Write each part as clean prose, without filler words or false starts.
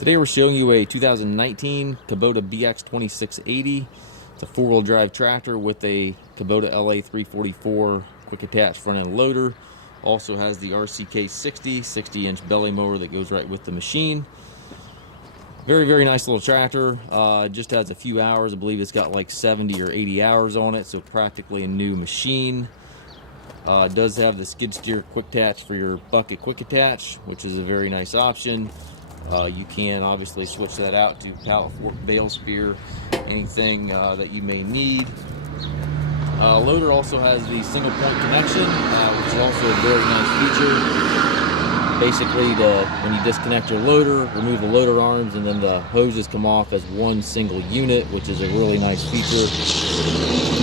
Today we're showing you a 2019 Kubota BX2680. It's a four-wheel drive tractor with a Kubota LA344 quick attach front end loader. Also has the RCK 60-inch belly mower that goes right with the machine. Very nice little tractor. Just has a few hours. I believe it's got like 70 or 80 hours on it, so practically a new machine. It does have the skid steer quick attach for your bucket quick attach, which is a very nice option. You can obviously switch that out to pallet fork, bale spear, anything that you may need. Loader also has the single point connection, which is also a very nice feature. Basically, when you disconnect your loader, remove the loader arms, and then the hoses come off as one single unit, which is a really nice feature.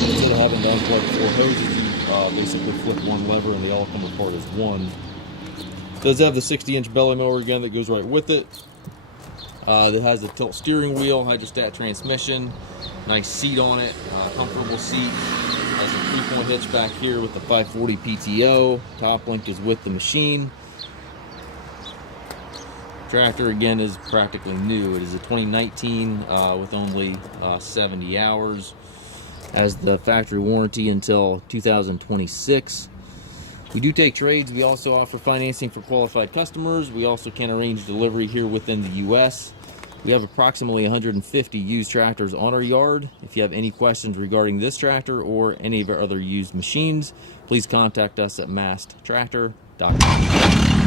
Instead of having done like four hoses, you basically flip one lever and they all come apart as one. It does have the 60-inch belly mower again that goes right with it. It has a tilt steering wheel, hydrostat transmission, nice seat on it, comfortable seat. Has a 3-point hitch back here with the 540 PTO. Top link is with the machine. Tractor again is practically new. It is a 2019 with only 70 hours. Has the factory warranty until 2026. We do take trades. We also offer financing for qualified customers. We also can arrange delivery here within the U.S. We have approximately 150 used tractors on our yard. If you have any questions regarding this tractor or any of our other used machines, please contact us at masttractor.com.